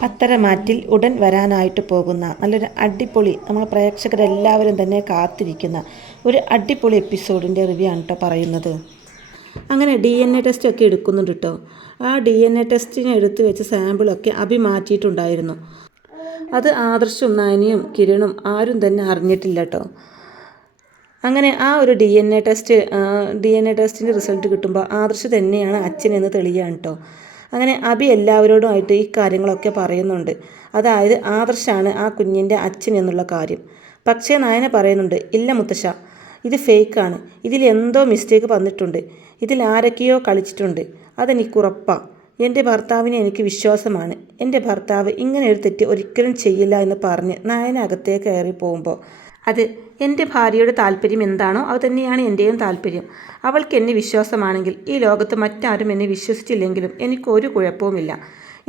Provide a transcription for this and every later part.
പത്തരമാറ്റിൽ ഉടൻ വരാനായിട്ട് പോകുന്ന നല്ലൊരു അടിപൊളി നമ്മൾ പ്രേക്ഷകരെല്ലാവരും തന്നെ കാത്തിരിക്കുന്ന ഒരു അടിപൊളി എപ്പിസോഡിൻ്റെ റിവ്യൂ ആണ് കേട്ടോ പറയുന്നത്. അങ്ങനെ DNA ടെസ്റ്റ് ഒക്കെ എടുക്കുന്നുണ്ട് കേട്ടോ. ആ DNA ടെസ്റ്റിന് എടുത്തു വെച്ച സാമ്പിളൊക്കെ അഭി മാറ്റിയിട്ടുണ്ടായിരുന്നു. അത് ആദർശും നയനിയും കിരണും ആരും തന്നെ അറിഞ്ഞിട്ടില്ല കേട്ടോ. അങ്ങനെ ആ ഒരു DNA ടെസ്റ്റിൻ്റെ റിസൾട്ട് കിട്ടുമ്പോൾ ആദർശ് തന്നെയാണ് അച്ഛനെന്ന് തെളിയാണ് കേട്ടോ. അങ്ങനെ അഭി എല്ലാവരോടുമായിട്ട് ഈ കാര്യങ്ങളൊക്കെ പറയുന്നുണ്ട്. അതായത് ആദർശാണ് ആ കുഞ്ഞിൻ്റെ അച്ഛൻ എന്നുള്ള കാര്യം. പക്ഷേ നയന പറയുന്നുണ്ട്, ഇല്ല മുത്തശ്ശ, ഇത് ഫേക്കാണ്, ഇതിൽ എന്തോ മിസ്റ്റേക്ക് വന്നിട്ടുണ്ട്, ഇതിൽ ആരൊക്കെയോ കളിച്ചിട്ടുണ്ട്, അതെനിക്കുറപ്പാണ്. എൻ്റെ ഭർത്താവിനെ എനിക്ക് വിശ്വാസമാണ്, എൻ്റെ ഭർത്താവ് ഇങ്ങനെ ഒരു തെറ്റ് ഒരിക്കലും ചെയ്യില്ല എന്ന് പറഞ്ഞ് നയന അകത്തേക്ക് കയറി പോകുമ്പോൾ അത് എൻ്റെ ഭാര്യയുടെ താല്പര്യം എന്താണോ അത് തന്നെയാണ് എൻ്റെയും താല്പര്യം. അവൾക്ക് എന്നെ വിശ്വാസമാണെങ്കിൽ ഈ ലോകത്ത് മറ്റാരും എന്നെ വിശ്വസിച്ചില്ലെങ്കിലും എനിക്കൊരു കുഴപ്പവുമില്ല.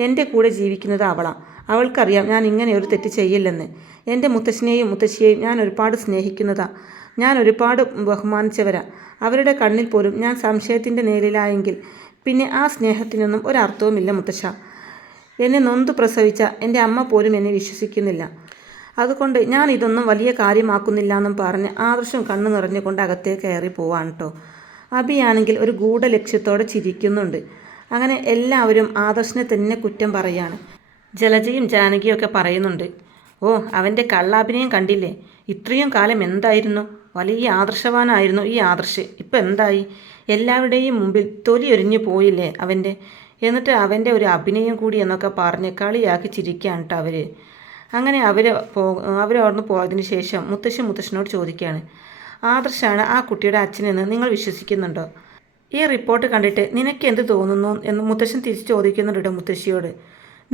എൻ്റെ കൂടെ ജീവിക്കുന്നത് അവളാണ്. അവൾക്കറിയാം ഞാൻ ഇങ്ങനെ ഒരു തെറ്റ് ചെയ്യില്ലെന്ന്. എൻ്റെ മുത്തശ്ശനെയും മുത്തശ്ശിയെയും ഞാൻ ഒരുപാട് സ്നേഹിക്കുന്നതാണ്, ഞാൻ ഒരുപാട് ബഹുമാനിച്ചവരാണ്. അവരുടെ കണ്ണിൽ പോലും ഞാൻ സംശയത്തിൻ്റെ നേരിലായെങ്കിൽ പിന്നെ ആ സ്നേഹത്തിനൊന്നും ഒരർത്ഥവുമില്ല മുത്തശ്ശ. എന്നെ നൊന്തു പ്രസവിച്ച എൻ്റെ അമ്മ പോലും എന്നെ വിശ്വസിക്കുന്നില്ല. അതുകൊണ്ട് ഞാൻ ഇതൊന്നും വലിയ കാര്യമാക്കുന്നില്ല എന്നും പറഞ്ഞ് ആദർശം കണ്ണു നിറഞ്ഞുകൊണ്ട് അകത്തേക്ക് കയറി പോവാണ് കേട്ടോ. അഭിയാണെങ്കിൽ ഒരു ഗൂഢലക്ഷ്യത്തോടെ ചിരിക്കുന്നുണ്ട്. അങ്ങനെ എല്ലാവരും ആദർശിനെ തന്നെ കുറ്റം പറയാണ്. ജലജയും ജാനകിയും ഒക്കെ പറയുന്നുണ്ട്, ഓ അവൻ്റെ കള്ളാഭിനയം കണ്ടില്ലേ, ഇത്രയും കാലം എന്തായിരുന്നു, വലിയ ആദർശവാനായിരുന്നു ഈ ആദർശ്, ഇപ്പം എന്തായി, എല്ലാവരുടെയും മുമ്പിൽ തൊലിയൊരിഞ്ഞു പോയില്ലേ അവൻ്റെ, എന്നിട്ട് അവൻ്റെ ഒരു അഭിനയം കൂടി എന്നൊക്കെ പറഞ്ഞ് കളിയാക്കി ചിരിക്കുകയാണ് കേട്ടോ അവർ. അങ്ങനെ അവരവിടുന്ന് പോയതിന് ശേഷം മുത്തശ്ശനോട് ചോദിക്കുകയാണ്, ആദർശാണ് ആ കുട്ടിയുടെ അച്ഛനെന്ന് നിങ്ങൾ വിശ്വസിക്കുന്നുണ്ടോ? ഈ റിപ്പോർട്ട് കണ്ടിട്ട് നിനക്ക് എന്ത് തോന്നുന്നു എന്ന് മുത്തശ്ശൻ തിരിച്ച് ചോദിക്കുന്നുണ്ട് മുത്തശ്ശിയോട്.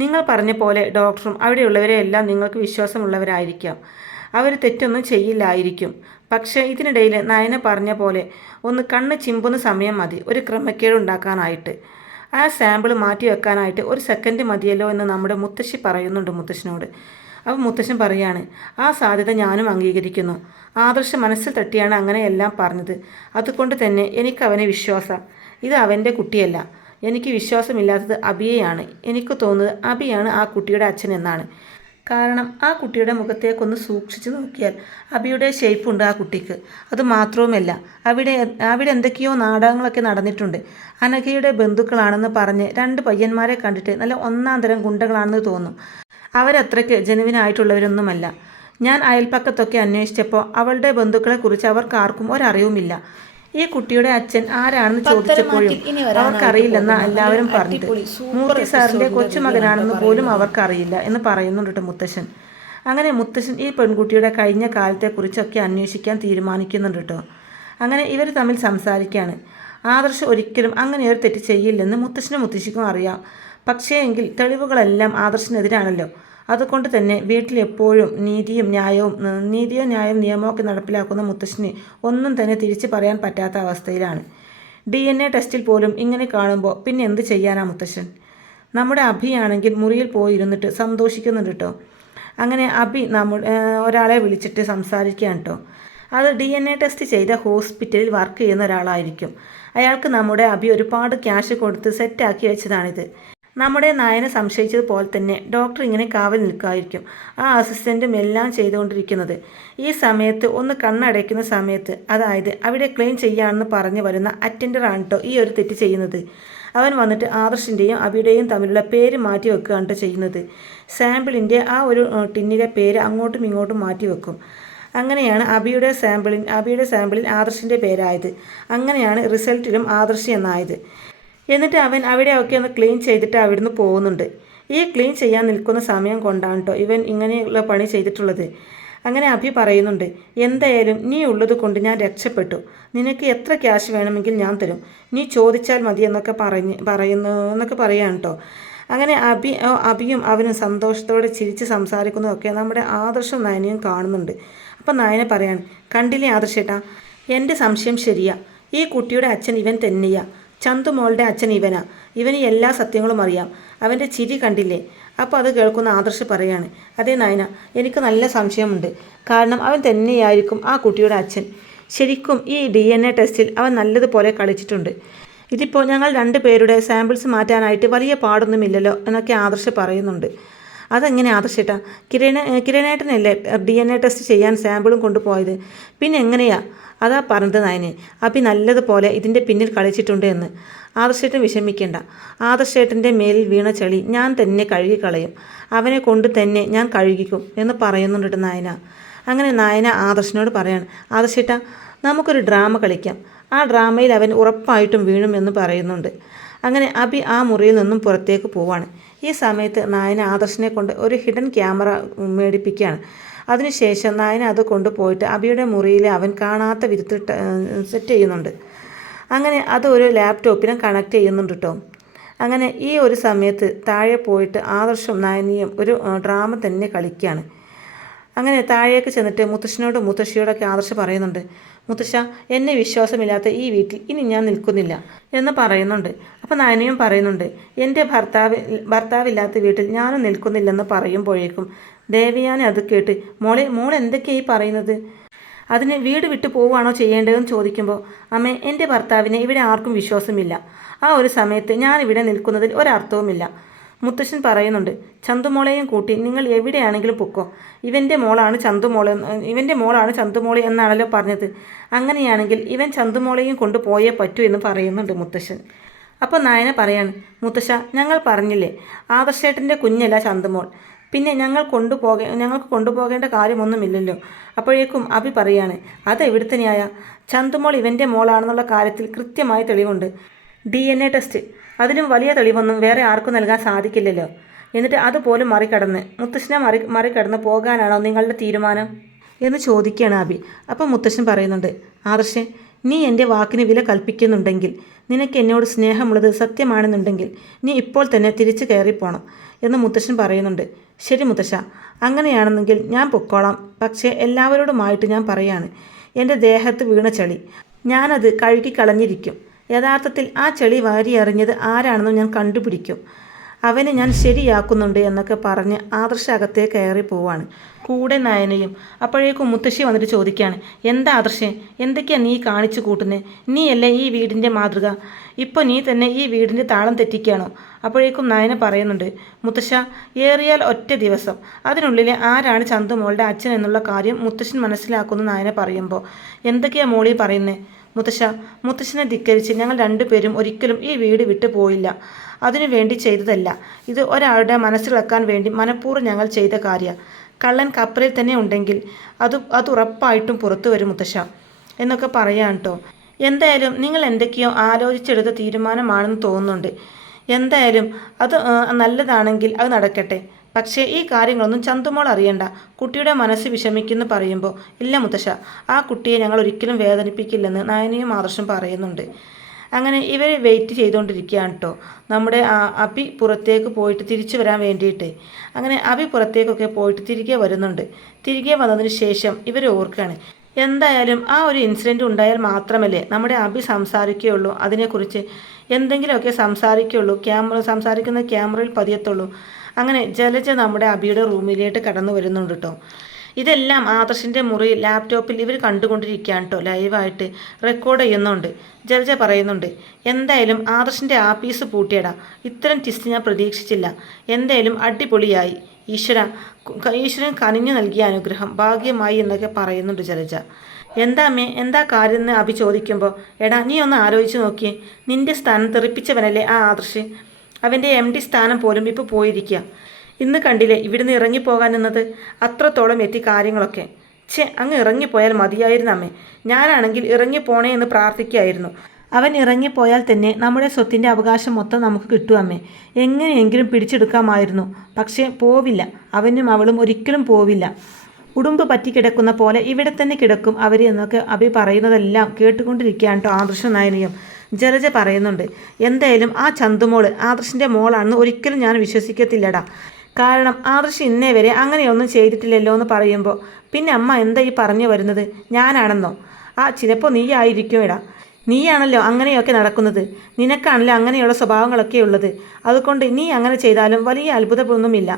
നിങ്ങൾ പറഞ്ഞ പോലെ ഡോക്ടറും അവിടെയുള്ളവരെ എല്ലാം നിങ്ങൾക്ക് വിശ്വാസമുള്ളവരായിരിക്കാം, അവർ തെറ്റൊന്നും ചെയ്യില്ലായിരിക്കും. പക്ഷേ ഇതിനിടയിൽ നയന പറഞ്ഞ പോലെ ഒന്ന് കണ്ണ് ചിമ്പുന്ന സമയം മതി ഒരു ക്രമക്കേടുണ്ടാക്കാനായിട്ട്. ആ സാമ്പിൾ മാറ്റി വെക്കാനായിട്ട് ഒരു സെക്കൻഡ് മതിയല്ലോ എന്ന് നമ്മുടെ മുത്തശ്ശി പറയുന്നുണ്ട് മുത്തശ്ശനോട്. അപ്പോൾ മുത്തശ്ശൻ പറയാണ്, ആ സാധ്യത ഞാനും അംഗീകരിക്കുന്നു. ആദർശ മനസ്സിൽ തട്ടിയാണ് അങ്ങനെയെല്ലാം പറഞ്ഞത്. അതുകൊണ്ട് തന്നെ എനിക്ക് അവനെ വിശ്വാസം. ഇത് അവൻ്റെ കുട്ടിയല്ല. എനിക്ക് വിശ്വാസമില്ലാത്തത് അഭിയെയാണ്. എനിക്ക് തോന്നുന്നത് അഭിയാണ് ആ കുട്ടിയുടെ അച്ഛൻ എന്നാണ്. കാരണം ആ കുട്ടിയുടെ മുഖത്തേക്കൊന്ന് സൂക്ഷിച്ചു നോക്കിയാൽ അഭിയുടെ ഷേപ്പുണ്ട് ആ കുട്ടിക്ക്. അതുമാത്രവുമല്ല, അവിടെ എന്തൊക്കെയോ നാടകങ്ങളൊക്കെ നടന്നിട്ടുണ്ട്. അനഘയുടെ ബന്ധുക്കളാണെന്ന് പറഞ്ഞ് 2 പയ്യന്മാരെ കണ്ടിട്ട് നല്ല ഒന്നാം തരം ഗുണ്ടകളാണെന്ന് തോന്നും. അവരത്രയ്ക്ക് ജനുവിനായിട്ടുള്ളവരൊന്നുമല്ല. ഞാൻ അയൽപ്പക്കത്തൊക്കെ അന്വേഷിച്ചപ്പോൾ അവളുടെ ബന്ധുക്കളെക്കുറിച്ച് അവർക്കാർക്കും ഒരറിവുമില്ല. ഈ കുട്ടിയുടെ അച്ഛൻ ആരാണെന്ന് ചോദിച്ചപ്പോഴും അവർക്കറിയില്ലെന്ന് എല്ലാവരും പറഞ്ഞിട്ട്, മൂർത്തി സാറിൻ്റെ കൊച്ചുമകനാണെന്ന് പോലും അവർക്കറിയില്ല എന്ന് പറയുന്നുണ്ട് മുത്തശ്ശൻ. അങ്ങനെ മുത്തശ്ശൻ ഈ പെൺകുട്ടിയുടെ കഴിഞ്ഞ കാലത്തെക്കുറിച്ചൊക്കെ അന്വേഷിക്കാൻ തീരുമാനിക്കുന്നുണ്ട് കേട്ടോ. അങ്ങനെ ഇവർ തമ്മിൽ സംസാരിക്കുകയാണ്. ആദർശ് ഒരിക്കലും അങ്ങനെ ഒരു തെറ്റ് ചെയ്യില്ലെന്ന് മുത്തശ്ശനും മുത്തശ്ശിക്കും അറിയാം. പക്ഷേ എങ്കിൽ തെളിവുകളെല്ലാം ആദർശിനെതിരാണല്ലോ. അതുകൊണ്ട് തന്നെ വീട്ടിലെപ്പോഴും നീതിയും ന്യായവും നിയമമൊക്കെ നടപ്പിലാക്കുന്ന മുത്തശ്ശിന് ഒന്നും തന്നെ തിരിച്ചു പറയാൻ പറ്റാത്ത അവസ്ഥയിലാണ്. DNA ടെസ്റ്റിൽ പോലും ഇങ്ങനെ കാണുമ്പോൾ പിന്നെ എന്ത് ചെയ്യാനാ മുത്തശ്ശൻ? നമ്മുടെ അഭിയാണെങ്കിൽ മുറിയിൽ പോയിരുന്നിട്ട് സന്തോഷിക്കുന്നുണ്ട് കേട്ടോ. അങ്ങനെ അഭി ഒരാളെ വിളിച്ചിട്ട് സംസാരിക്കുകയാണ് കേട്ടോ. അത് DNA ടെസ്റ്റ് ചെയ്ത ഹോസ്പിറ്റലിൽ വർക്ക് ചെയ്യുന്ന ഒരാളായിരിക്കും. അയാൾക്ക് നമ്മുടെ അഭി ഒരുപാട് ക്യാഷ് കൊടുത്ത് സെറ്റാക്കി വെച്ചതാണിത്. നമ്മുടെ നയനെ സംശയിച്ചതുപോലെ തന്നെ ഡോക്ടർ ഇങ്ങനെ കാവൽ നിൽക്കുമായിരിക്കും, ആ അസിസ്റ്റൻറ്റും എല്ലാം ചെയ്തുകൊണ്ടിരിക്കുന്നത്. ഈ സമയത്ത് ഒന്ന് കണ്ണടയ്ക്കുന്ന സമയത്ത്, അതായത് അവിടെ ക്ലെയിം ചെയ്യാമെന്ന് പറഞ്ഞു വരുന്ന അറ്റൻഡറാണ് കേട്ടോ ഈ ഒരു തെറ്റ് ചെയ്യുന്നത്. അവൻ വന്നിട്ട് ആദർശിൻ്റെയും അഭിയുടെയും തമ്മിലുള്ള പേര് മാറ്റി വെക്കുകയാണ് കേട്ടോ ചെയ്യുന്നത്. സാമ്പിളിൻ്റെ ആ ഒരു ടിന്നിലെ പേര് അങ്ങോട്ടും ഇങ്ങോട്ടും മാറ്റി വെക്കും. അങ്ങനെയാണ് അഭിയുടെ സാമ്പിളിൽ ആദർശിൻ്റെ പേരായത്. അങ്ങനെയാണ് റിസൾട്ടിലും ആദർശി എന്നായത്. എന്നിട്ട് അവൻ അവിടെയൊക്കെ ഒന്ന് ക്ലീൻ ചെയ്തിട്ട് അവിടുന്ന് പോകുന്നുണ്ട്. ഈ ക്ലീൻ ചെയ്യാൻ നിൽക്കുന്ന സമയം കൊണ്ടാണ് കേട്ടോ ഇവൻ ഇങ്ങനെയുള്ള പണി ചെയ്തിട്ടുള്ളത്. അങ്ങനെ അഭി പറയുന്നുണ്ട്, എന്തായാലും നീ ഉള്ളത് കൊണ്ട് ഞാൻ രക്ഷപ്പെട്ടു, നിനക്ക് എത്ര ക്യാഷ് വേണമെങ്കിൽ ഞാൻ തരും, നീ ചോദിച്ചാൽ മതി എന്നൊക്കെ പറയാണ് കേട്ടോ. അങ്ങനെ അഭിയും അവനും സന്തോഷത്തോടെ ചിരിച്ച് സംസാരിക്കുന്നതൊക്കെ നമ്മുടെ ആദർശം നയനയും കാണുന്നുണ്ട്. അപ്പം നയന പറയാണ്, കണ്ടില്ലേ ആദർശേട്ടാ, എൻ്റെ സംശയം ശരിയാ, ഈ കുട്ടിയുടെ അച്ഛൻ ഇവൻ തന്നെയാ, ചന്തുമോളുടെ അച്ഛൻ ഇവനാ, ഇവന് എല്ലാ സത്യങ്ങളും അറിയാം, അവൻ്റെ ചിരി കണ്ടില്ലേ? അപ്പോൾ അത് കേൾക്കുന്ന ആദർശ് പറയാണ്, അതേ നയന, എനിക്ക് നല്ല സംശയമുണ്ട്, കാരണം അവൻ തന്നെയായിരിക്കും ആ കുട്ടിയുടെ അച്ഛൻ. ശരിക്കും ഈ DNA ടെസ്റ്റിൽ അവൻ നല്ലതുപോലെ കളിച്ചിട്ടുണ്ട്. ഇതിപ്പോൾ ഞങ്ങൾ 2 പേരുടെ സാമ്പിൾസ് മാറ്റാനായിട്ട് വലിയ പാടൊന്നുമില്ലല്ലോ എന്നൊക്കെ ആദർശ് പറയുന്നുണ്ട്. അതെങ്ങനെ ആദർശേട്ടാ? കിരണേട്ടനല്ലേ DNA ടെസ്റ്റ് ചെയ്യാൻ സാമ്പിളും കൊണ്ടുപോയത്? പിന്നെ എങ്ങനെയാ? അതാ പറഞ്ഞത് നയനെ, അഭി നല്ലതുപോലെ ഇതിൻ്റെ പിന്നിൽ കളിച്ചിട്ടുണ്ട് എന്ന്. ആദർശേട്ടൻ വിഷമിക്കേണ്ട. ആദർശേട്ടൻ്റെ മേലിൽ വീണ ചെളി ഞാൻ തന്നെ കഴുകിക്കളയും. അവനെ കൊണ്ട് തന്നെ ഞാൻ കഴുകിക്കും എന്ന് പറയുന്നുണ്ട് നയന. അങ്ങനെ നയന ആദർശനോട് പറയാണ്, ആദർശേട്ടാ നമുക്കൊരു ഡ്രാമ കളിക്കാം. ആ ഡ്രാമയിൽ അവൻ ഉറപ്പായിട്ടും വീഴുമെന്ന് പറയുന്നുണ്ട്. അങ്ങനെ അഭി ആ മുറിയിൽ നിന്നും പുറത്തേക്ക് പോവാണ്. ഈ സമയത്ത് നയന ആദർശനെ കൊണ്ട് ഒരു ഹിഡൻ ക്യാമറ മേടിപ്പിക്കുകയാണ്. അതിനുശേഷം നയന അത് കൊണ്ടുപോയിട്ട് അഭിയുടെ മുറിയിൽ അവൻ കാണാത്ത വിധത്തിൽ സെറ്റ് ചെയ്യുന്നുണ്ട്. അങ്ങനെ അത് ഒരു ലാപ്ടോപ്പിനും കണക്ട് ചെയ്യുന്നുണ്ട് കേട്ടോ. അങ്ങനെ ഈ ഒരു സമയത്ത് താഴെ പോയിട്ട് ആദർശവും നയനിയും ഒരു ഡ്രാമ തന്നെ കളിക്കുകയാണ്. അങ്ങനെ താഴേക്ക് ചെന്നിട്ട് മുത്തശ്ശനോടും മുത്തശ്ശിയോടൊക്കെ ആദർശ് പറയുന്നുണ്ട്, മുത്തശ്ശ എന്നെ വിശ്വാസമില്ലാത്ത ഈ വീട്ടിൽ ഇനി ഞാൻ നിൽക്കുന്നില്ല എന്ന് പറയുന്നുണ്ട്. അപ്പോൾ നയനയും പറയുന്നുണ്ട്, എൻ്റെ ഭർത്താവില്ലാത്ത വീട്ടിൽ ഞാനും നിൽക്കുന്നില്ലെന്ന് പറയുമ്പോഴേക്കും ദേവയാനി അത് കേട്ട് മോൾ എന്തൊക്കെയായി പറയുന്നത്? അതിന് വീട് വിട്ടു പോവുകയാണോ ചെയ്യേണ്ടതെന്ന് ചോദിക്കുമ്പോൾ, അമ്മേ എൻ്റെ ഭർത്താവിനെ ഇവിടെ ആർക്കും വിശ്വാസമില്ല. ആ ഒരു സമയത്ത് ഞാൻ ഇവിടെ നിൽക്കുന്നതിൽ ഒരർത്ഥവുമില്ല. മുത്തശ്ശൻ പറയുന്നുണ്ട്, ചന്തുമോളെയും കൂട്ടി നിങ്ങൾ എവിടെയാണെങ്കിലും പൊക്കോ. ഇവൻ്റെ മോളാണ് ചന്തുമോളെ എന്നാണല്ലോ പറഞ്ഞത്. അങ്ങനെയാണെങ്കിൽ ഇവൻ ചന്തുമോളെയും കൊണ്ട് പോയേ പറ്റൂ എന്ന് പറയുന്നുണ്ട് മുത്തശ്ശൻ. അപ്പോൾ നയന പറയാണ്, മുത്തശ്ശ ഞങ്ങൾ പറഞ്ഞില്ലേ ആദർശേട്ടൻ്റെ കുഞ്ഞല്ല ചന്തുമോൾ, പിന്നെ ഞങ്ങൾക്ക് കൊണ്ടുപോകേണ്ട കാര്യമൊന്നുമില്ലല്ലോ. അപ്പോഴേക്കും അഭി പറയാണ്, അത് എവിടുത്തെ ന്യായ? ചന്തുമോൾ ഇവൻ്റെ മോളാണെന്നുള്ള കാര്യത്തിൽ കൃത്യമായ തെളിവുണ്ട്. DNA ടെസ്റ്റ്, അതിലും വലിയ തെളിവൊന്നും വേറെ ആർക്കും നൽകാൻ സാധിക്കില്ലല്ലോ. എന്നിട്ട് അതുപോലും മുത്തശ്ശനെ മറികടന്ന് പോകാനാണോ നിങ്ങളുടെ തീരുമാനം എന്ന് ചോദിക്കുകയാണ് അഭി. അപ്പോൾ മുത്തശ്ശൻ പറയുന്നുണ്ട്, ആദർശേ നീ എൻ്റെ വാക്കിന് വില കൽപ്പിക്കുന്നുണ്ടെങ്കിൽ, നിനക്ക് എന്നോട് സ്നേഹമുള്ളത് സത്യമാണെന്നുണ്ടെങ്കിൽ നീ ഇപ്പോൾ തന്നെ തിരിച്ചു കയറിപ്പോണം എന്ന് മുത്തശ്ശൻ പറയുന്നുണ്ട്. ശരി മുത്തശ്ശ, അങ്ങനെയാണെന്നെങ്കിൽ ഞാൻ പൊക്കോളാം. പക്ഷേ എല്ലാവരോടുമായിട്ട് ഞാൻ പറയാണ്, എൻ്റെ ദേഹത്ത് വീണ ചെളി ഞാനത് കഴുകിക്കളഞ്ഞിരിക്കും. യഥാർത്ഥത്തിൽ ആ ചെളി വാരി എറിഞ്ഞത് ആരാണെന്നും ഞാൻ കണ്ടുപിടിക്കും. അവനെ ഞാൻ ശരിയാക്കുന്നുണ്ട് എന്നൊക്കെ പറഞ്ഞ് ആദർശ അകത്തേക്ക് കയറി പോവാണ്, കൂടെ നയനയും. അപ്പോഴേക്കും മുത്തശ്ശി വന്നിട്ട് ചോദിക്കുകയാണ്, എന്താ ആദർശേ, എന്തൊക്കെയാണ് നീ കാണിച്ചു കൂട്ടുന്നത്? നീയല്ലേ ഈ വീടിൻ്റെ മാതൃക, ഇപ്പോൾ നീ തന്നെ ഈ വീടിൻ്റെ താളം തെറ്റിക്കുകയാണോ? അപ്പോഴേക്കും നയന പറയുന്നുണ്ട്, മുത്തശ്ശ ഏറിയാൽ ഒറ്റ ദിവസം, അതിനുള്ളിൽ ആരാണ് ചന്തുമോളുടെ അച്ഛൻ എന്നുള്ള കാര്യം മുത്തശ്ശൻ മനസ്സിലാക്കുന്ന നയന പറയുമ്പോൾ, എന്തൊക്കെയാണ് മോളി പറയുന്നത്? മുത്തശ്ശനെ ധിക്കരിച്ച് ഞങ്ങൾ രണ്ടുപേരും ഒരിക്കലും ഈ വീട് വിട്ടു പോയില്ല. അതിനു വേണ്ടി ചെയ്തതല്ല. ഇത് ഒരാളുടെ മനസ്സിളക്കാൻ വേണ്ടി മനഃപൂർവ്വം ഞങ്ങൾ ചെയ്ത കാര്യമാണ്. കള്ളൻ കപ്പലിൽ തന്നെ ഉണ്ടെങ്കിൽ അത് ഉറപ്പായിട്ടും പുറത്തു വരും മുത്തശ്ശ എന്നൊക്കെ പറയാൻ കേട്ടോ. എന്തായാലും നിങ്ങൾ എന്തൊക്കെയോ ആലോചിച്ചെടുത്ത തീരുമാനമാണെന്ന് തോന്നുന്നുണ്ട്. എന്തായാലും അത് നല്ലതാണെങ്കിൽ അത് നടക്കട്ടെ. പക്ഷേ ഈ കാര്യങ്ങളൊന്നും ചന്തുമോൾ അറിയണ്ട. കുട്ടിയുടെ മനസ്സ് വിഷമിക്കുമെന്ന് പറയുമ്പോൾ, ഇല്ല മുത്തശ്ശ, ആ കുട്ടിയെ ഞങ്ങൾ ഒരിക്കലും വേദനിപ്പിക്കില്ലെന്ന് നയനയും ആദർശം പറയുന്നുണ്ട്. അങ്ങനെ ഇവർ വെയിറ്റ് ചെയ്തുകൊണ്ടിരിക്കുകയാണ് കേട്ടോ, നമ്മുടെ അഭി പുറത്തേക്ക് പോയിട്ട് തിരിച്ചു വരാൻ വേണ്ടിയിട്ട്. അങ്ങനെ അഭി പുറത്തേക്കൊക്കെ പോയിട്ട് തിരികെ വരുന്നുണ്ട്. തിരികെ വന്നതിന് ശേഷം ഇവർ ഓർക്കുകയാണ്, എന്തായാലും ആ ഒരു ഇൻസിഡൻറ്റ് ഉണ്ടായാൽ മാത്രമല്ലേ നമ്മുടെ അഭി സംസാരിക്കുകയുള്ളൂ, അതിനെക്കുറിച്ച് എന്തെങ്കിലുമൊക്കെ സംസാരിക്കുകയുള്ളൂ, സംസാരിക്കുന്ന ക്യാമറയിൽ പതിയത്തുള്ളൂ. അങ്ങനെ ജലജ നമ്മുടെ അഭിയുടെ റൂമിലേക്ക് കടന്നു വരുന്നുണ്ട് കേട്ടോ. ഇതെല്ലാം ആദർശിൻ്റെ മുറി ലാപ്ടോപ്പിൽ ഇവർ കണ്ടുകൊണ്ടിരിക്കുകയാണ് കേട്ടോ, ലൈവായിട്ട് റെക്കോർഡ് ചെയ്യുന്നുണ്ട്. ജലജ പറയുന്നുണ്ട്, എന്തായാലും ആദർശിൻ്റെ ആപ്പീസ് പൂട്ടിയടാ, ഇത്തരം ടിസ്റ്റ് ഞാൻ പ്രതീക്ഷിച്ചില്ല. എന്തായാലും അടിപൊളിയായി, ഈശ്വരൻ കനിഞ്ഞു നൽകിയ അനുഗ്രഹം ഭാഗ്യമായി എന്നൊക്കെ പറയുന്നുണ്ട് ജലജ. എന്താ കാര്യം എന്ന് അഭി ചോദിക്കുമ്പോൾ, എടാ നീ ഒന്ന് ആലോചിച്ച് നോക്കിയേ, നിന്റെ സ്ഥാനം തെറിപ്പിച്ചവനല്ലേ ആ ആദർശ്, അവൻ്റെ MD സ്ഥാനം പോലും ഇപ്പോൾ പോയിരിക്കുക. ഇന്ന് കണ്ടില്ലേ ഇവിടുന്ന് ഇറങ്ങിപ്പോകാൻ നിന്നത്, അത്രത്തോളം എത്തി കാര്യങ്ങളൊക്കെ. അങ്ങ് ഇറങ്ങിപ്പോയാൽ മതിയായിരുന്നു അമ്മേ, ഞാനാണെങ്കിൽ ഇറങ്ങിപ്പോണേ എന്ന് പ്രാർത്ഥിക്കുകയായിരുന്നു. അവൻ ഇറങ്ങിപ്പോയാൽ തന്നെ നമ്മുടെ സ്വത്തിൻ്റെ അവകാശം മൊത്തം നമുക്ക് കിട്ടും അമ്മേ, എങ്ങനെയെങ്കിലും പിടിച്ചെടുക്കാമായിരുന്നു. പക്ഷേ പോവില്ല, അവനും അവളും ഒരിക്കലും പോവില്ല. ഉടുമ്പ് പറ്റിക്കിടക്കുന്ന പോലെ ഇവിടെ തന്നെ കിടക്കും അവർ എന്നൊക്കെ അഭി പറയുന്നതെല്ലാം കേട്ടുകൊണ്ടിരിക്കുകയാണ് കേട്ടോ ആദർശ നയനയും. ജലജ പറയുന്നുണ്ട്, എന്തായാലും ആ ചന്തുമോള് ആദർശിൻ്റെ മോളാണെന്ന് ഒരിക്കലും ഞാൻ വിശ്വസിക്കത്തില്ലടാ. കാരണം ആദർശ് ഇന്നേ വരെ അങ്ങനെയൊന്നും ചെയ്തിട്ടില്ലല്ലോ എന്ന് പറയുമ്പോൾ, പിന്നെ അമ്മ എന്താ ഈ പറഞ്ഞു വരുന്നത്, ഞാനാണെന്നോ? ചിലപ്പോൾ നീ ആയിരിക്കും എടാ, നീയാണല്ലോ അങ്ങനെയൊക്കെ നടക്കുന്നത്, നിനക്കാണല്ലോ അങ്ങനെയുള്ള സ്വഭാവങ്ങളൊക്കെ ഉള്ളത്. അതുകൊണ്ട് നീ അങ്ങനെ ചെയ്താലും വലിയ അത്ഭുതമൊന്നുമില്ല.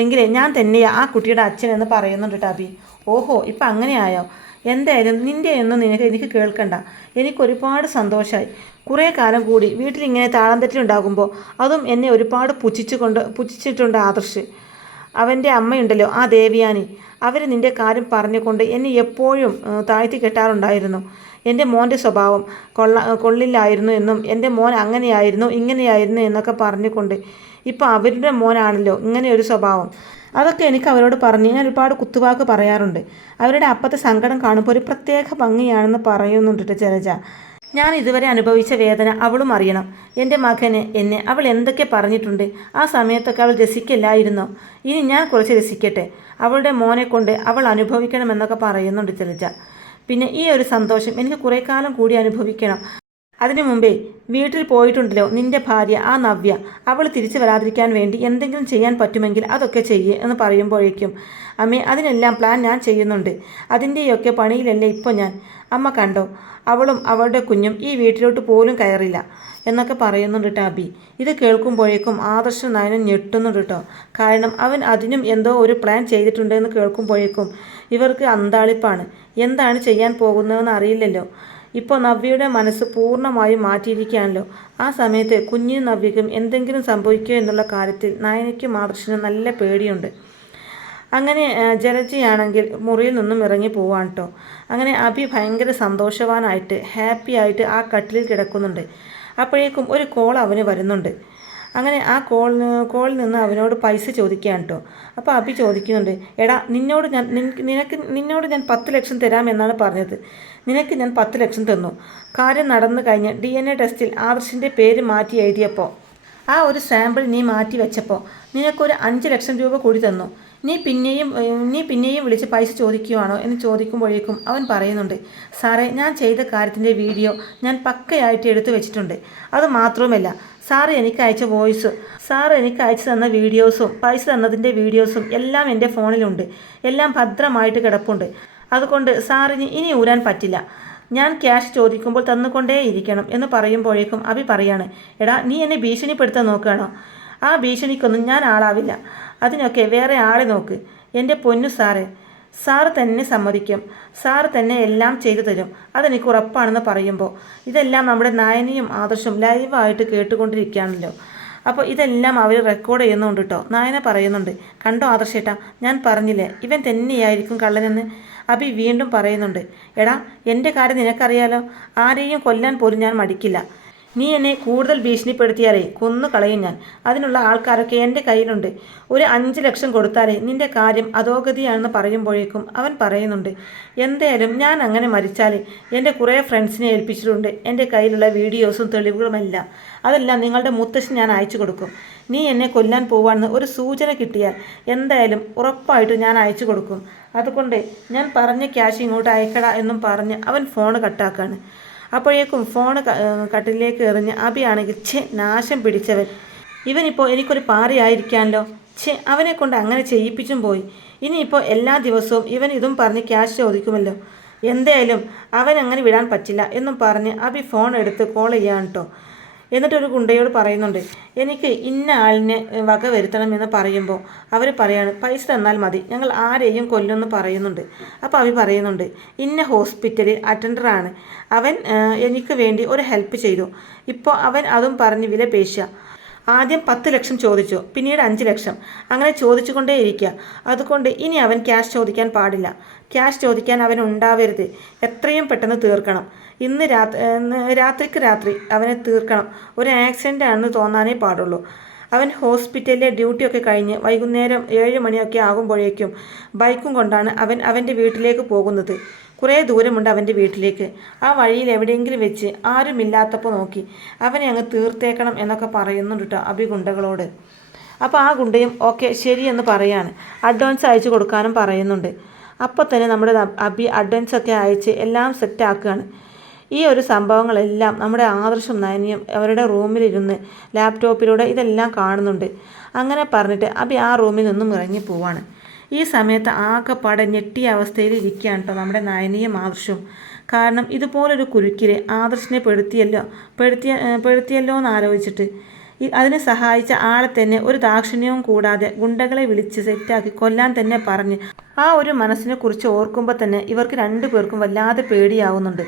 എങ്കിലേ ഞാൻ തന്നെയാ ആ കുട്ടിയുടെ അച്ഛൻ എന്ന് പറയുന്നുണ്ട് ടാബി. ഓഹോ, ഇപ്പം അങ്ങനെയായോ? എന്തായാലും നിൻ്റെ ഒന്നും എനിക്ക് കേൾക്കണ്ട, എനിക്കൊരുപാട് സന്തോഷമായി. കുറേ കാലം കൂടി വീട്ടിലിങ്ങനെ താളം തെറ്റിലുണ്ടാകുമ്പോൾ അതും എന്നെ ഒരുപാട് പുച്ഛിച്ചിട്ടുണ്ട് ആദർശ്. അവൻ്റെ അമ്മയുണ്ടല്ലോ ആ ദേവിയാനി, അവർ നിൻ്റെ കാര്യം പറഞ്ഞുകൊണ്ട് എന്നെ എപ്പോഴും താഴ്ത്തി കെട്ടാറുണ്ടായിരുന്നു. എൻ്റെ മോൻ്റെ സ്വഭാവം കൊള്ളില്ലായിരുന്നു എന്നും എൻ്റെ മോൻ അങ്ങനെയായിരുന്നു ഇങ്ങനെയായിരുന്നു എന്നൊക്കെ പറഞ്ഞുകൊണ്ട് ഇപ്പോൾ അവരുടെ മോനാണല്ലോ ഇങ്ങനെ ഒരു സ്വഭാവം. അതൊക്കെ എനിക്ക് അവരോട് പറഞ്ഞ് ഞാൻ ഒരുപാട് കുത്തുവാക്ക് പറയാറുണ്ട്. അവരുടെ അപ്പത്തെ സങ്കടം കാണുമ്പോൾ ഒരു പ്രത്യേക ഭംഗിയാണെന്ന് പറയുന്നുണ്ട് ജലജ. ഞാൻ ഇതുവരെ അനുഭവിച്ച വേദന അവളും അറിയണം. എൻ്റെ മകന് എന്നെ അവൾ എന്തൊക്കെ പറഞ്ഞിട്ടുണ്ട്. ആ സമയത്തൊക്കെ അവൾ രസിക്കില്ലായിരുന്നോ? ഇനി ഞാൻ കുറച്ച് രസിക്കട്ടെ. അവളുടെ മോനെ കൊണ്ട് അവൾ അനുഭവിക്കണമെന്നൊക്കെ പറയുന്നുണ്ട് ജലജ. പിന്നെ ഈ ഒരു സന്തോഷം എനിക്ക് കുറേ കാലം കൂടി അനുഭവിക്കണം. അതിനു മുമ്പേ വീട്ടിൽ പോയിട്ടുണ്ടല്ലോ നിൻ്റെ ഭാര്യ ആ നവ്യ, അവൾ തിരിച്ചു വരാതിരിക്കാൻ വേണ്ടി എന്തെങ്കിലും ചെയ്യാൻ പറ്റുമെങ്കിൽ അതൊക്കെ ചെയ്യേ എന്ന് പറയുമ്പോഴേക്കും അമ്മേ അതിനെല്ലാം പ്ലാൻ ഞാൻ ചെയ്യുന്നുണ്ട്. അതിൻ്റെയൊക്കെ പണിയിലല്ലേ ഇപ്പോൾ ഞാൻ. അമ്മ കണ്ടോ, അവളും അവളുടെ കുഞ്ഞും ഈ വീട്ടിലോട്ട് പോലും കയറില്ല എന്നൊക്കെ പറയുന്നുണ്ട് കേട്ടോ അബി. ഇത് കേൾക്കുമ്പോഴേക്കും ആദർശ നയനം ഞെട്ടുന്നുണ്ട് കേട്ടോ. കാരണം അവൻ അതിനും എന്തോ ഒരു പ്ലാൻ ചെയ്തിട്ടുണ്ട് എന്ന് കേൾക്കുമ്പോഴേക്കും ഇവർക്ക് അന്താളിപ്പാണ്. എന്താണ് ചെയ്യാൻ പോകുന്നതെന്ന് അറിയില്ലല്ലോ. ഇപ്പോൾ നവ്യയുടെ മനസ്സ് പൂർണ്ണമായും മാറ്റിയിരിക്കുകയാണല്ലോ. ആ സമയത്ത് കുഞ്ഞിനും നവ്യയ്ക്കും എന്തെങ്കിലും സംഭവിക്കുമോ എന്നുള്ള കാര്യത്തിൽ നയനയ്ക്കും ആദർശനും നല്ല പേടിയുണ്ട്. അങ്ങനെ ജലജയാണെങ്കിൽ മുറിയിൽ നിന്നും ഇറങ്ങി പോവാണ് കേട്ടോ. അങ്ങനെ അഭി ഭയങ്കര സന്തോഷവാനായിട്ട് ഹാപ്പി ആയിട്ട് ആ കട്ടിലിൽ കിടക്കുന്നുണ്ട്. അപ്പോഴേക്കും ഒരു കോൾ അവന് വരുന്നുണ്ട്. അങ്ങനെ ആ കോളിൽ നിന്ന് അവനോട് പൈസ ചോദിക്കുകയാണ് കേട്ടോ. അപ്പോൾ അഭി ചോദിക്കുന്നുണ്ട്, എടാ നിന്നോട് ഞാൻ 10 ലക്ഷം തരാമെന്നാണ് പറഞ്ഞത്. നിനക്ക് ഞാൻ 10 ലക്ഷം തന്നു. കാര്യം നടന്നു കഴിഞ്ഞ് DNA ടെസ്റ്റിൽ ആദർശിൻ്റെ പേര് മാറ്റി എഴുതിയപ്പോൾ ആ ഒരു സാമ്പിൾ നീ മാറ്റി വെച്ചപ്പോൾ നിനക്കൊരു 5 ലക്ഷം രൂപ കൂടി തന്നു. നീ പിന്നെയും വിളിച്ച് പൈസ ചോദിക്കുകയാണോ എന്ന് ചോദിക്കുമ്പോഴേക്കും അവൻ പറയുന്നുണ്ട്, സാറേ ഞാൻ ചെയ്ത കാര്യത്തിൻ്റെ വീഡിയോ ഞാൻ പക്കയായിട്ട് എടുത്തു വെച്ചിട്ടുണ്ട്. അത് മാത്രവുമല്ല സാറ് എനിക്ക് അയച്ച വോയിസ്, സാറ് എനിക്ക് അയച്ചു തന്ന വീഡിയോസും പൈസ തന്നതിൻ്റെ വീഡിയോസും എല്ലാം എൻ്റെ ഫോണിലുണ്ട്. എല്ലാം ഭദ്രമായിട്ട് കിടപ്പുണ്ട്. അതുകൊണ്ട് സാറിന് ഇനി ഊരാൻ പറ്റില്ല. ഞാൻ ക്യാഷ് ചോദിക്കുമ്പോൾ തന്നുകൊണ്ടേയിരിക്കണം എന്ന് പറയുമ്പോഴേക്കും അഭി പറയാണ്, എടാ നീ എന്നെ ഭീഷണിപ്പെടുത്താൻ നോക്കുകയാണോ? ആ ഭീഷണിക്കൊന്നും ഞാൻ ആളാവില്ല. അതിനൊക്കെ വേറെ ആളെ നോക്ക്. എൻ്റെ പൊന്നു സാറേ, സാറ് തന്നെ സമ്മതിക്കും. സാറ് തന്നെ എല്ലാം ചെയ്തു തരും. അതെനിക്ക് ഉറപ്പാണെന്ന് പറയുമ്പോൾ ഇതെല്ലാം നമ്മുടെ നയനയും ആദർശം ലൈവായിട്ട് കേട്ടുകൊണ്ടിരിക്കുകയാണല്ലോ. അപ്പോൾ ഇതെല്ലാം അവർ റെക്കോർഡ് ചെയ്യുന്നുണ്ട് കേട്ടോ. നയന പറയുന്നുണ്ട്, കണ്ടോ ആദർശേട്ടാ, ഞാൻ പറഞ്ഞില്ലേ ഇവൻ തന്നെയായിരിക്കും കള്ളനെന്ന്. അഭി വീണ്ടും പറയുന്നുണ്ട്, എടാ എൻ്റെ കാര്യം നിനക്കറിയാലോ, ആരെയും കൊല്ലാൻ പോലും ഞാൻ മടിക്കില്ല. നീ എന്നെ കൂടുതൽ ഭീഷണിപ്പെടുത്തിയാലേ കൊന്നു കളയും ഞാൻ. അതിനുള്ള ആൾക്കാരൊക്കെ എൻ്റെ കയ്യിലുണ്ട്. ഒരു 5 ലക്ഷം കൊടുത്താലേ നിൻ്റെ കാര്യം അധോഗതിയാണെന്ന് പറയുമ്പോഴേക്കും അവൻ പറയുന്നുണ്ട്, എന്തായാലും ഞാൻ അങ്ങനെ മരിച്ചാലേ എൻ്റെ കുറേ ഫ്രണ്ട്സിനെ ഏൽപ്പിച്ചിട്ടുണ്ട് എൻ്റെ കയ്യിലുള്ള വീഡിയോസും തെളിവുകളുമെല്ലാം. അതെല്ലാം നിങ്ങളുടെ മുത്തശ്ശൻ ഞാൻ അയച്ചു കൊടുക്കും. നീ എന്നെ കൊല്ലാൻ പോവാണെന്ന് ഒരു സൂചന കിട്ടിയാൽ എന്തായാലും ഉറപ്പായിട്ട് ഞാൻ അയച്ചു കൊടുക്കും. അതുകൊണ്ട് ഞാൻ പറഞ്ഞ ക്യാഷ് ഇങ്ങോട്ട് അയക്കട എന്നും പറഞ്ഞ് അവൻ ഫോൺ കട്ടാക്കാണ്. അപ്പോഴേക്കും ഫോൺ കട്ടിലേക്ക് എറിഞ്ഞ് അഭിയാണെങ്കിൽ നാശം പിടിച്ചവൻ, ഇവനിപ്പോൾ എനിക്കൊരു പാറയായിരിക്കാമല്ലോ. അവനെ കൊണ്ട് അങ്ങനെ ചെയ്യിപ്പിച്ചും പോയി. ഇനിയിപ്പോൾ എല്ലാ ദിവസവും ഇവൻ ഇതും പറഞ്ഞ് ക്യാഷ് ചോദിക്കുമല്ലോ. എന്തായാലും അവൻ അങ്ങനെ വിടാൻ പറ്റില്ല എന്നും പറഞ്ഞ് അഭി ഫോൺ എടുത്ത് കോൾ ചെയ്യാൻ കേട്ടോ. എന്നിട്ടൊരു ഗുണ്ടയോട് പറയുന്നുണ്ട്, എനിക്ക് ഇന്ന ആളിനെ വക വരുത്തണമെന്ന് പറയുമ്പോൾ അവർ പറയാണ് പൈസ തന്നാൽ മതി, ഞങ്ങൾ ആരെയും കൊല്ലുമെന്ന് പറയുന്നുണ്ട്. അപ്പോൾ അവർ പറയുന്നുണ്ട്, ഇന്ന ഹോസ്പിറ്റലിൽ അറ്റൻഡറാണ് അവൻ, എനിക്ക് വേണ്ടി ഒരു ഹെൽപ്പ് ചെയ്തു. ഇപ്പോൾ അവൻ അതും പറഞ്ഞ് വില പേശുക. ആദ്യം 10 ലക്ഷം ചോദിച്ചു, പിന്നീട് 5 ലക്ഷം, അങ്ങനെ ചോദിച്ചുകൊണ്ടേയിരിക്കുക. അതുകൊണ്ട് ഇനി അവൻ ക്യാഷ് ചോദിക്കാൻ പാടില്ല. ക്യാഷ് ചോദിക്കാൻ അവൻ ഉണ്ടാവരുത്. എത്രയും പെട്ടെന്ന് തീർക്കണം. ഇന്ന് രാത്രിക്ക് രാത്രി അവനെ തീർക്കണം. ഒരു ആക്സിഡൻ്റ് ആണെന്ന് തോന്നാനേ പാടുള്ളൂ. അവൻ ഹോസ്പിറ്റലിലെ ഡ്യൂട്ടിയൊക്കെ കഴിഞ്ഞ് വൈകുന്നേരം 7 മണിയൊക്കെ ആകുമ്പോഴേക്കും ബൈക്കും കൊണ്ടാണ് അവൻ അവൻ്റെ വീട്ടിലേക്ക് പോകുന്നത്. കുറേ ദൂരമുണ്ട് അവൻ്റെ വീട്ടിലേക്ക്. ആ വഴിയിൽ എവിടെയെങ്കിലും വെച്ച് ആരുമില്ലാത്തപ്പോൾ നോക്കി അവനെ അങ്ങ് തീർത്തേക്കണം എന്നൊക്കെ പറയുന്നുണ്ട് കേട്ടോ അഭി ഗുണ്ടകളോട്. അപ്പോൾ ആ ഗുണ്ടയും ഓക്കെ ശരിയെന്ന് പറയാണ്. അഡ്വാൻസ് അയച്ചു കൊടുക്കാനും പറയുന്നുണ്ട്. അപ്പോൾ തന്നെ നമ്മുടെ അഭി അഡ്വാൻസൊക്കെ അയച്ച് എല്ലാം സെറ്റാക്കുകയാണ്. ഈ ഒരു സംഭവങ്ങളെല്ലാം നമ്മുടെ ആദർശം നയനിയും അവരുടെ റൂമിലിരുന്ന് ലാപ്ടോപ്പിലൂടെ ഇതെല്ലാം കാണുന്നുണ്ട്. അങ്ങനെ പറഞ്ഞിട്ട് അഭി ആ റൂമിൽ നിന്നും ഇറങ്ങി പോവാണ്. ഈ സമയത്ത് ആകെപ്പാടെ ഞെട്ടിയ അവസ്ഥയിൽ ഇരിക്കുകയാണ് കേട്ടോ നമ്മുടെ നയനിയും ആദർശവും. കാരണം ഇതുപോലൊരു കുരുക്കിൽ ആദർശിനെ പെടുത്തിയല്ലോ എന്ന് ആലോചിച്ചിട്ട് അതിനെ സഹായിച്ച ആളെ തന്നെ ഒരു ദാക്ഷിണ്യവും കൂടാതെ ഗുണ്ടകളെ വിളിച്ച് സെറ്റാക്കി കൊല്ലാൻ തന്നെ പറഞ്ഞ് ആ ഒരു മനസ്സിനെ കുറിച്ച് ഓർക്കുമ്പോൾ തന്നെ ഇവർക്ക് 2 പേർക്കും വല്ലാതെ പേടിയാവുന്നുണ്ട്.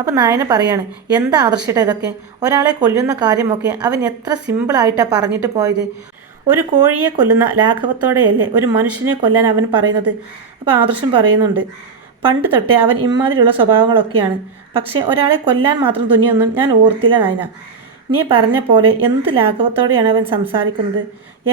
അപ്പോൾ നയന പറയാണ്, എന്താ ആദർശിട്ട ഇതൊക്കെ? ഒരാളെ കൊല്ലുന്ന കാര്യമൊക്കെ അവൻ എത്ര സിമ്പിളായിട്ടാണ് പറഞ്ഞിട്ട് പോയത്. ഒരു കോഴിയെ കൊല്ലുന്ന ലാഘവത്തോടെയല്ലേ ഒരു മനുഷ്യനെ കൊല്ലാൻ അവൻ പറയുന്നത്? അപ്പോൾ ആദർശം പറയുന്നുണ്ട്, പണ്ട് തൊട്ടേ അവൻ ഇമ്മാതിരിയുള്ള സ്വഭാവങ്ങളൊക്കെയാണ്. പക്ഷേ ഒരാളെ കൊല്ലാൻ മാത്രം തുനിയൊന്നും ഞാൻ ഓർത്തില്ല നയന. നീ പറഞ്ഞ പോലെ എന്ത് ലാഘവത്തോടെയാണ് അവൻ സംസാരിക്കുന്നത്.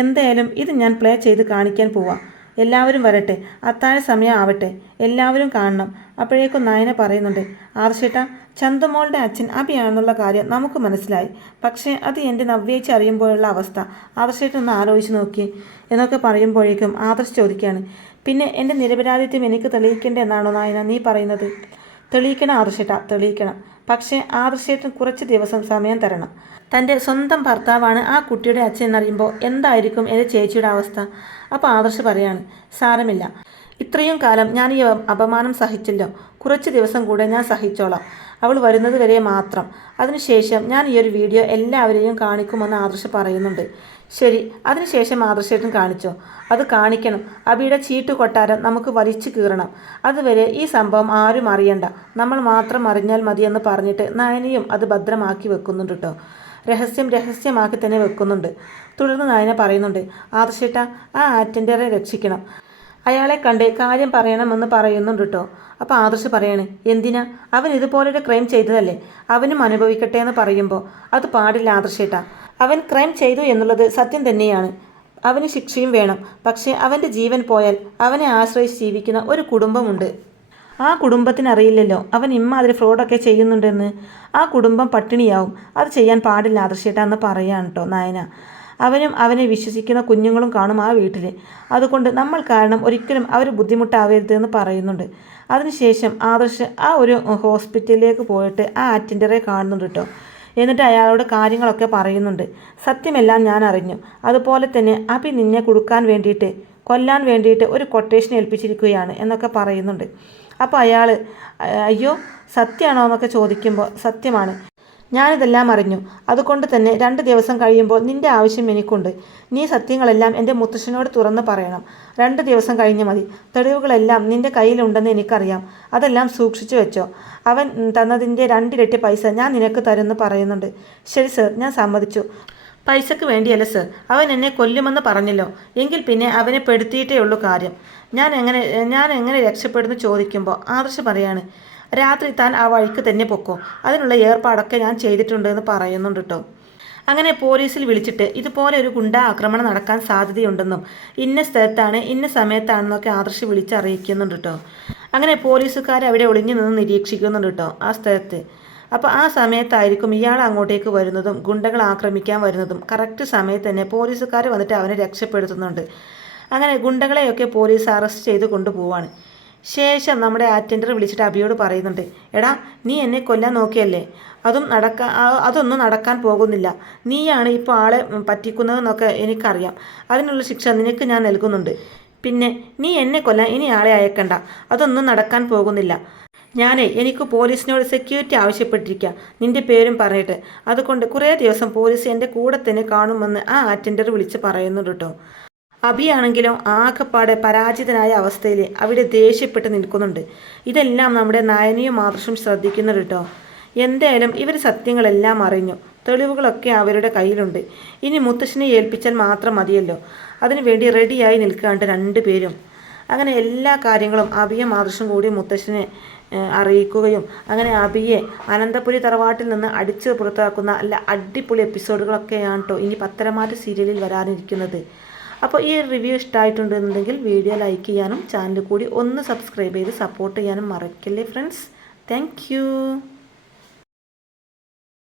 എന്തായാലും ഇത് ഞാൻ പ്ലേ ചെയ്ത് കാണിക്കാൻ പോവാം. എല്ലാവരും വരട്ടെ, അത്താഴ സമയം ആവട്ടെ, എല്ലാവരും കാണണം. അപ്പോഴേക്കും നയന പറയുന്നുണ്ട്, ആദർശേട്ടാ, ചന്തുമോളുടെ അച്ഛൻ അഭിയാണെന്നുള്ള കാര്യം നമുക്ക് മനസ്സിലായി. പക്ഷേ അത് എൻ്റെ നവ്യേച്ചി അറിയുമ്പോഴുള്ള അവസ്ഥ ആദർശേട്ടൻ ഒന്ന് ആലോചിച്ച് നോക്കി എന്നൊക്കെ പറയുമ്പോഴേക്കും ആദർശ് ചോദിക്കുകയാണ്, പിന്നെ എൻ്റെ നിരപരാധിത്വം എനിക്ക് തെളിയിക്കേണ്ട എന്നാണോ നായന നീ പറയുന്നത്? തെളിയിക്കണം ആദർശേട്ടാ, തെളിയിക്കണം. പക്ഷേ ആദർശേട്ടൻ കുറച്ച് ദിവസം സമയം തരണം. തൻ്റെ സ്വന്തം ഭർത്താവാണ് ആ കുട്ടിയുടെ അച്ഛൻ എന്നറിയുമ്പോൾ എന്തായിരിക്കും എൻ്റെ ചേച്ചിയുടെ അവസ്ഥ? അപ്പോൾ ആദർശ് പറയാണ്, സാരമില്ല, ഇത്രയും കാലം ഞാൻ ഈ അപമാനം സഹിച്ചല്ലോ, കുറച്ച് ദിവസം കൂടെ ഞാൻ സഹിച്ചോളാം. അവൾ വരുന്നത് വരെ മാത്രം. അതിനുശേഷം ഞാൻ ഈ ഒരു വീഡിയോ എല്ലാവരെയും കാണിക്കുമെന്ന് ആദർശ് പറയുന്നുണ്ട്. ശരി, അതിനുശേഷം ആദർശേട്ടൻ കാണിച്ചോ? അത് കാണിക്കണം. അബിയുടെ ചീട്ടു കൊട്ടാരം നമുക്ക് വലിച്ചു കീറണം. അതുവരെ ഈ സംഭവം ആരും അറിയണ്ട, നമ്മൾ മാത്രം അറിഞ്ഞാൽ മതിയെന്ന് പറഞ്ഞിട്ട് നയനയും അത് ഭദ്രമാക്കി വെക്കുന്നുണ്ട് കേട്ടോ. രഹസ്യമാക്കി തന്നെ വെക്കുന്നുണ്ട്. തുടർന്ന് നയന പറയുന്നുണ്ട്, ആദർശേട്ടാ, ആ അറ്റൻഡറെ രക്ഷിക്കണം, അയാളെ കണ്ട് കാര്യം പറയണമെന്ന് പറയുന്നുണ്ട് കേട്ടോ. അപ്പോൾ ആദർശ് പറയാണ്, എന്തിനാ? അവൻ ഇതുപോലൊരു ക്രൈം ചെയ്തതല്ലേ, അവനും അനുഭവിക്കട്ടെ എന്ന് പറയുമ്പോൾ അത് പാടില്ല ആദർശേട്ടാ. അവൻ ക്രൈം ചെയ്തു എന്നുള്ളത് സത്യം തന്നെയാണ്, അവന് ശിക്ഷയും വേണം. പക്ഷേ അവൻ്റെ ജീവൻ പോയാൽ അവനെ ആശ്രയിച്ച് ജീവിക്കുന്ന ഒരു കുടുംബമുണ്ട്. ആ കുടുംബത്തിനറിയില്ലല്ലോ അവൻ ഇമ്മാതിരി ഫ്രോഡൊക്കെ ചെയ്യുന്നുണ്ടെന്ന്. ആ കുടുംബം പട്ടിണിയാവും. അത് ചെയ്യാൻ പാടില്ല ആദർശേട്ടാ എന്ന് പറയാണ് കേട്ടോ നയന. അവനും അവനെ വിശ്വസിക്കുന്ന കുഞ്ഞുങ്ങളും കാണും ആ വീട്ടിൽ. അതുകൊണ്ട് നമ്മൾ കാരണം ഒരിക്കലും അവർ ബുദ്ധിമുട്ടാവരുത് എന്ന് പറയുന്നുണ്ട്. അതിനുശേഷം ആദർശ് ആ ഒരു ഹോസ്പിറ്റലിലേക്ക് പോയിട്ട് ആ അറ്റൻഡറെ കാണുന്നുണ്ട് കേട്ടോ. എന്നിട്ട് അയാളോട് കാര്യങ്ങളൊക്കെ പറയുന്നുണ്ട്. സത്യമെല്ലാം ഞാൻ അറിഞ്ഞു. അതുപോലെ തന്നെ അഭി നിന്നെ കൊല്ലാൻ വേണ്ടിയിട്ട് ഒരു കൊട്ടേഷൻ ഏൽപ്പിച്ചിരിക്കുകയാണ് എന്നൊക്കെ പറയുന്നുണ്ട്. അപ്പോൾ അയാൾ, അയ്യോ സത്യമാണോ എന്നൊക്കെ ചോദിക്കുമ്പോൾ, സത്യമാണ്, ഞാനിതെല്ലാം അറിഞ്ഞു. അതുകൊണ്ട് തന്നെ 2 ദിവസം കഴിയുമ്പോൾ നിൻ്റെ ആവശ്യം എനിക്കുണ്ട്. നീ സത്യങ്ങളെല്ലാം എൻ്റെ മുത്തശ്ശനോട് തുറന്ന് പറയണം. 2 ദിവസം കഴിഞ്ഞ് മതി. തെളിവുകളെല്ലാം നിൻ്റെ കയ്യിലുണ്ടെന്ന് എനിക്കറിയാം. അതെല്ലാം സൂക്ഷിച്ചു വെച്ചോ. അവൻ തന്നതിൻ്റെ 2 ഇരട്ടി പൈസ ഞാൻ നിനക്ക് തരുമെന്ന് പറയുന്നുണ്ട്. ശരി സർ, ഞാൻ സമ്മതിച്ചു. പൈസക്ക് വേണ്ടിയല്ല സർ, അവൻ എന്നെ കൊല്ലുമെന്ന് പറഞ്ഞല്ലോ. എങ്കിൽ പിന്നെ അവനെ പെടുത്തിയിട്ടേ ഉള്ളൂ കാര്യം. ഞാൻ എങ്ങനെ രക്ഷപ്പെടുന്നു ചോദിക്കുമ്പോൾ ആദർശ് പറയാണ്, രാത്രി താൻ ആ വഴിക്ക് തന്നെ പൊക്കോ, അതിനുള്ള ഏർപ്പാടൊക്കെ ഞാൻ ചെയ്തിട്ടുണ്ട് എന്ന് പറയുന്നുണ്ട് കേട്ടോ. അങ്ങനെ പോലീസിൽ വിളിച്ചിട്ട് ഇതുപോലെ ഒരു ഗുണ്ടാ ആക്രമണം നടക്കാൻ സാധ്യതയുണ്ടെന്നും ഇന്ന സ്ഥലത്താണ് ഇന്ന സമയത്താണെന്നൊക്കെ ആദർശ് വിളിച്ചറിയിക്കുന്നുണ്ട് കേട്ടോ. അങ്ങനെ പോലീസുകാർ അവിടെ ഒളിഞ്ഞു നിന്ന് നിരീക്ഷിക്കുന്നുണ്ട് കേട്ടോ ആ സ്ഥലത്ത്. അപ്പോൾ ആ സമയത്തായിരിക്കും ഇയാൾ അങ്ങോട്ടേക്ക് വരുന്നതും ഗുണ്ടകൾ ആക്രമിക്കാൻ വരുന്നതും. കറക്റ്റ് സമയത്ത് തന്നെ പോലീസുകാർ വന്നിട്ട് അവനെ രക്ഷപ്പെടുത്തുന്നുണ്ട്. അങ്ങനെ ഗുണ്ടകളെയൊക്കെ പോലീസ് അറസ്റ്റ് ചെയ്ത് കൊണ്ടുപോവാണ്. ശേഷം നമ്മുടെ അറ്റൻഡർ വിളിച്ചിട്ട് അബിയോട് പറയുന്നുണ്ട്, എടാ നീ എന്നെ കൊല്ലാൻ നോക്കിയല്ലേ, അതൊന്നും നടക്കാൻ പോകുന്നില്ല. നീയാണ് ഇപ്പോൾ ആളെ പറ്റിക്കുന്നതെന്നൊക്കെ എനിക്കറിയാം. അതിനുള്ള ശിക്ഷ നിനക്ക് ഞാൻ നൽകുന്നുണ്ട്. പിന്നെ നീ എന്നെ കൊല്ലാൻ ഇനി ആളെ അയക്കണ്ട, അതൊന്നും നടക്കാൻ പോകുന്നില്ല. എനിക്ക് പോലീസിനോട് സെക്യൂരിറ്റി ആവശ്യപ്പെട്ടിരിക്കുക, നിൻ്റെ പേരും പറഞ്ഞിട്ട്. അതുകൊണ്ട് കുറേ ദിവസം പോലീസ് എൻ്റെ കൂടെ തന്നെ കാണുമെന്ന് ആ അറ്റൻഡർ വിളിച്ച് പറയുന്നുണ്ട് കേട്ടോ. അഭിയാണെങ്കിലോ ആകെപ്പാടെ പരാജിതനായ അവസ്ഥയിൽ അവിടെ ദേഷ്യപ്പെട്ട് നിൽക്കുന്നുണ്ട്. ഇതെല്ലാം നമ്മുടെ നയനയും ആദർശും ശ്രദ്ധിക്കുന്നുണ്ട് കേട്ടോ. എന്തായാലും ഇവർ സത്യങ്ങളെല്ലാം അറിഞ്ഞു. തെളിവുകളൊക്കെ അവരുടെ കയ്യിലുണ്ട്. ഇനി മുത്തശ്ശനെ ഏൽപ്പിച്ചാൽ മാത്രം മതിയല്ലോ. അതിനുവേണ്ടി റെഡിയായി നിൽക്കാണ്ട് 2 പേരും. അങ്ങനെ എല്ലാ കാര്യങ്ങളും അഭിയും ആദർശും കൂടി മുത്തശ്ശനെ അറിയിക്കുകയും അങ്ങനെ അഭിയെ അനന്തപുരി തറവാട്ടിൽ നിന്ന് അടിച്ച് പുറത്താക്കുന്ന നല്ല അടിപൊളി എപ്പിസോഡുകളൊക്കെയാണ് കേട്ടോ ഇനി പത്തരമാറ്റ് സീരിയലിൽ വരാനിരിക്കുന്നത്. അപ്പോൾ ഈ റിവ്യൂ ഇഷ്ടമായിട്ടുണ്ടെന്നുണ്ടെങ്കിൽ വീഡിയോ ലൈക്ക് ചെയ്യാനും ചാനൽ കൂടി ഒന്ന് സബ്സ്ക്രൈബ് ചെയ്ത് സപ്പോർട്ട് ചെയ്യാനും മറക്കല്ലേ ഫ്രണ്ട്സ്. താങ്ക്